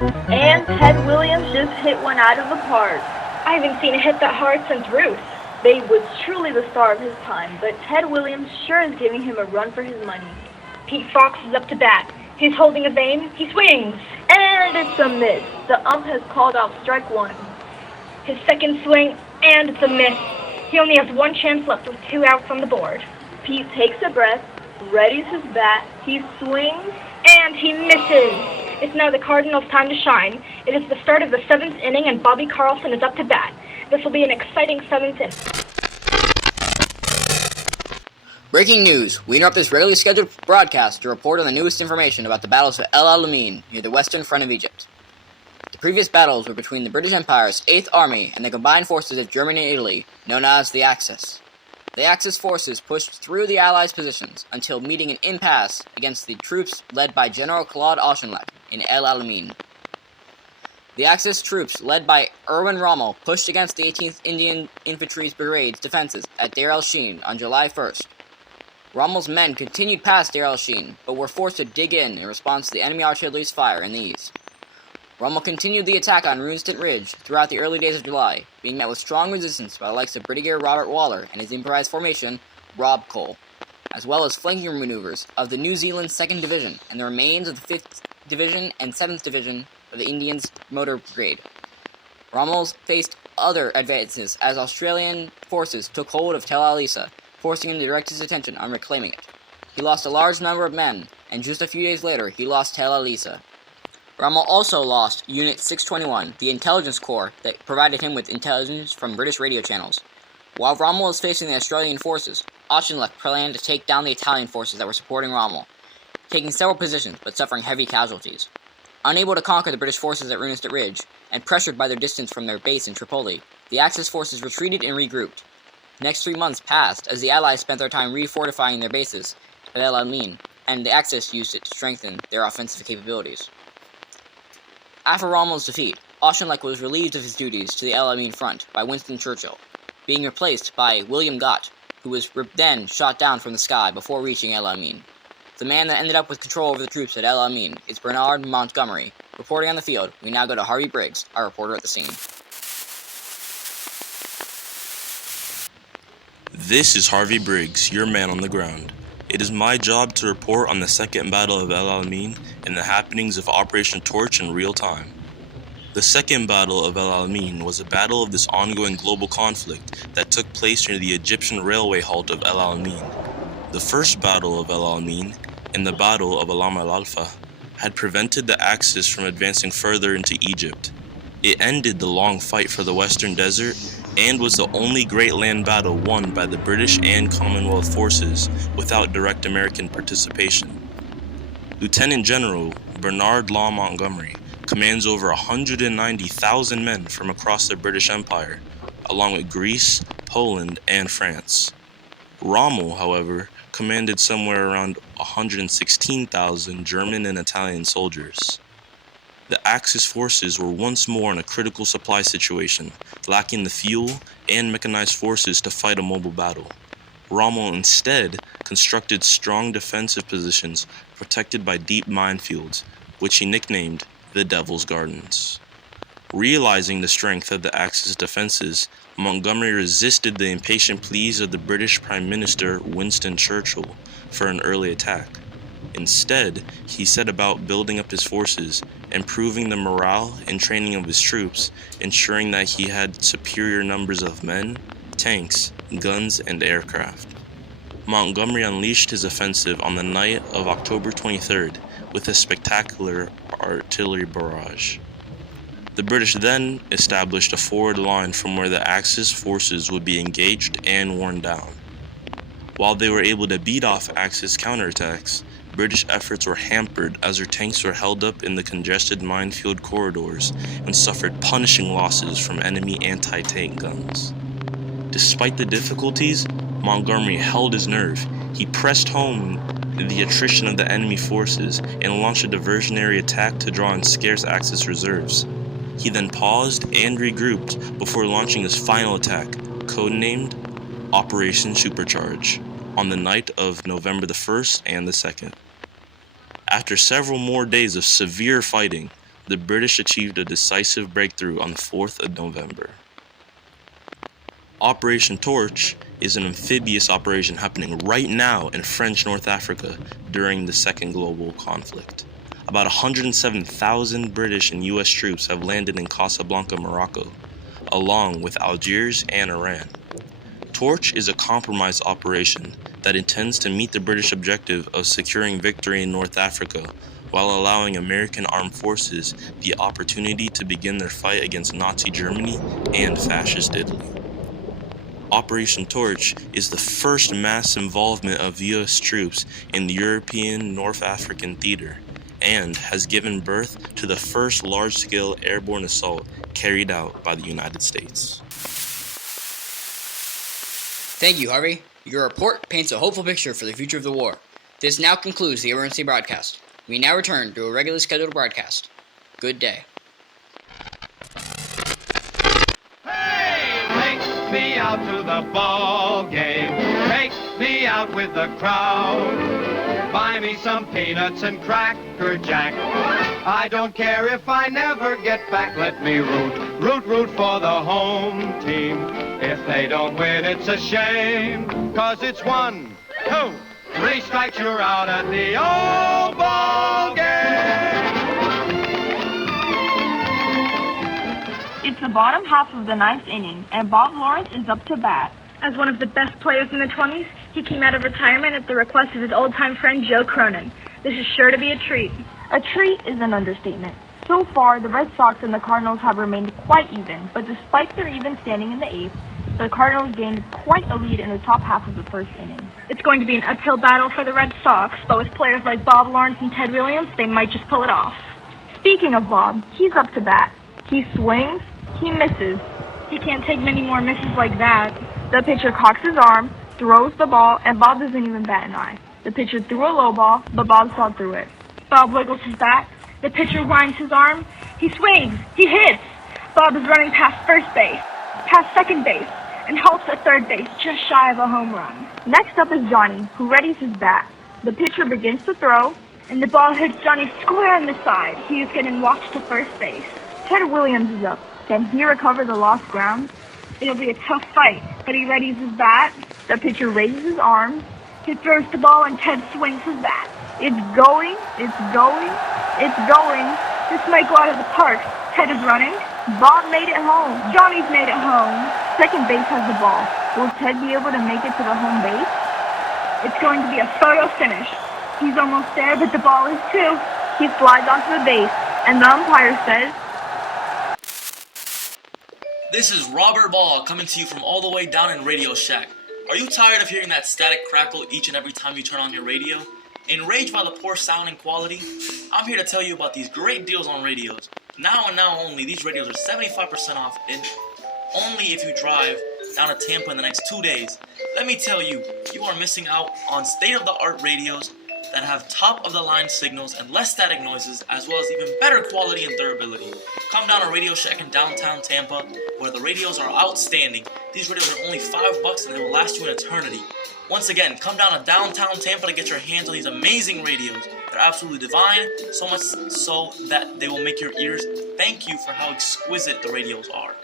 And Ted Williams just hit one out of the park. I haven't seen a hit that hard since Ruth. Babe was truly the star of his time, but Ted Williams sure is giving him a run for his money. Pete Fox is up to bat. He's holding his aim. He swings. And it's a miss. The ump has called out strike one. His second swing, and it's a miss. He only has one chance left with 2 outs on the board. Pete takes a breath, readies his bat, he swings, and he misses. It's now the Cardinals' time to shine. It is the start of the 7th inning, and Bobby Carlson is up to bat. This will be an exciting 7th inning. Breaking news. We interrupt this regularly scheduled broadcast to report on the newest information about the battles of El Alamein near the western front of Egypt. The previous battles were between the British Empire's 8th Army and the combined forces of Germany and Italy, known as the Axis. The Axis forces pushed through the Allies' positions until meeting an impasse against the troops led by General Claude Auchinleck in El Alamein. The Axis troops, led by Erwin Rommel, pushed against the 18th Indian Infantry Brigade's defenses at Deir el-Shin on July 1st. Rommel's men continued past Deir el-Shin, but were forced to dig in response to the enemy artillery's fire in the east. Rommel continued the attack on Runestant Ridge throughout the early days of July, being met with strong resistance by the likes of Brigadier Robert Waller and his improvised formation, Rob Cole, as well as flanking maneuvers of the New Zealand 2nd Division and the remains of the 5th Division and 7th Division of the Indians Motor Brigade. Rommel faced other advances as Australian forces took hold of Tel el-Isa, forcing him to direct his attention on reclaiming it. He lost a large number of men, and just a few days later he lost Tel el-Isa. Rommel also lost Unit 621, the intelligence corps that provided him with intelligence from British radio channels. While Rommel was facing the Australian forces, Auchinleck planned to take down the Italian forces that were supporting Rommel, taking several positions but suffering heavy casualties. Unable to conquer the British forces at Runestant Ridge, and pressured by their distance from their base in Tripoli, the Axis forces retreated and regrouped. The next 3 months passed as the Allies spent their time refortifying their bases at El Alamein, and the Axis used it to strengthen their offensive capabilities. After Rommel's defeat, Auchinleck was relieved of his duties to the El Alamein front by Winston Churchill, being replaced by William Gott, who was then shot down from the sky before reaching El Alamein. The man that ended up with control over the troops at El Alamein is Bernard Montgomery. Reporting on the field, we now go to Harvey Briggs, our reporter at the scene. This is Harvey Briggs, your man on the ground. It is my job to report on the Second Battle of El Alamein and the happenings of Operation Torch in real time. The Second Battle of El Alamein was a battle of this ongoing global conflict that took place near the Egyptian railway halt of El Alamein. The First Battle of El Alamein and the Battle of Alam al-Alfa had prevented the Axis from advancing further into Egypt. It ended the long fight for the Western Desert and was the only great land battle won by the British and Commonwealth forces without direct American participation. Lieutenant General Bernard Law Montgomery commands over 190,000 men from across the British Empire, along with Greece, Poland, and France. Rommel, however, commanded somewhere around 116,000 German and Italian soldiers. The Axis forces were once more in a critical supply situation, lacking the fuel and mechanized forces to fight a mobile battle. Rommel instead constructed strong defensive positions protected by deep minefields, which he nicknamed the Devil's Gardens. Realizing the strength of the Axis defenses, Montgomery resisted the impatient pleas of the British Prime Minister Winston Churchill for an early attack. Instead, he set about building up his forces, improving the morale and training of his troops, ensuring that he had superior numbers of men, tanks, guns, and aircraft. Montgomery unleashed his offensive on the night of October 23rd with a spectacular artillery barrage. The British then established a forward line from where the Axis forces would be engaged and worn down. While they were able to beat off Axis counterattacks, British efforts were hampered as their tanks were held up in the congested minefield corridors and suffered punishing losses from enemy anti-tank guns. Despite the difficulties, Montgomery held his nerve. He pressed home the attrition of the enemy forces and launched a diversionary attack to draw in scarce Axis reserves. He then paused and regrouped before launching his final attack, codenamed Operation Supercharge, on the night of November the 1st and the 2nd. After several more days of severe fighting, the British achieved a decisive breakthrough on the 4th of November. Operation Torch is an amphibious operation happening right now in French North Africa during the Second Global Conflict. About 107,000 British and US troops have landed in Casablanca, Morocco, along with Algiers and Iran. Torch is a compromise operation that intends to meet the British objective of securing victory in North Africa while allowing American armed forces the opportunity to begin their fight against Nazi Germany and Fascist Italy. Operation Torch is the first mass involvement of U.S. troops in the European North African theater and has given birth to the first large-scale airborne assault carried out by the United States. Thank you, Harvey. Your report paints a hopeful picture for the future of the war. This now concludes the emergency broadcast. We now return to a regularly scheduled broadcast. Good day. Take me out to the ball game. Take me out with the crowd. Buy me some peanuts and Cracker Jack. I don't care if I never get back. Let me root for the home team. If they don't win, it's a shame. 'Cause it's 1, 2, 3 strikes, you're out at the old ball game. It's the bottom half of the 9th inning, and Bob Lawrence is up to bat. As one of the best players in the 20s, he came out of retirement at the request of his old-time friend Joe Cronin. This is sure to be a treat. A treat is an understatement. So far, the Red Sox and the Cardinals have remained quite even, but despite their even standing in the 8th, the Cardinals gained quite a lead in the top half of the 1st inning. It's going to be an uphill battle for the Red Sox, but with players like Bob Lawrence and Ted Williams, they might just pull it off. Speaking of Bob, he's up to bat. He swings, he misses. He can't take many more misses like that. The pitcher cocks his arm, throws the ball, and Bob doesn't even bat an eye. The pitcher threw a low ball, but Bob saw through it. Bob wiggles his bat. The pitcher winds his arm. He swings. He hits. Bob is running past first base, past second base, and halts at third base, just shy of a home run. Next up is Johnny, who readies his bat. The pitcher begins to throw, And the ball hits Johnny square in the side. He is getting walked to first base. Ted Williams is up. Can he recover the lost ground? It'll be a tough fight, but he readies his bat. The pitcher raises his arms. He throws the ball and Ted swings his bat. It's going, it's going, it's going. This might go out of the park. Ted is running. Bob made it home. Johnny's made it home. Second base has the ball. Will Ted be able to make it to the home base? It's going to be a photo finish. He's almost there, but the ball is too. He slides onto the base, and the umpire says, "This is Robert Ball coming to you from all the way down in Radio Shack. Are you tired of hearing that static crackle each and every time you turn on your radio? Enraged by the poor sound and quality? I'm here to tell you about these great deals on radios. Now and now only, these radios are 75% off, and only if you drive down to Tampa in the next 2 days. Let me tell you, you are missing out on state-of-the-art radios that have top-of-the-line signals and less static noises, as well as even better quality and durability. Come down to Radio Shack in downtown Tampa, where the radios are outstanding. These radios are only $5 and they will last you an eternity. Once again, come down to downtown Tampa to get your hands on these amazing radios. They're absolutely divine, so much so that they will make your ears thank you for how exquisite the radios are.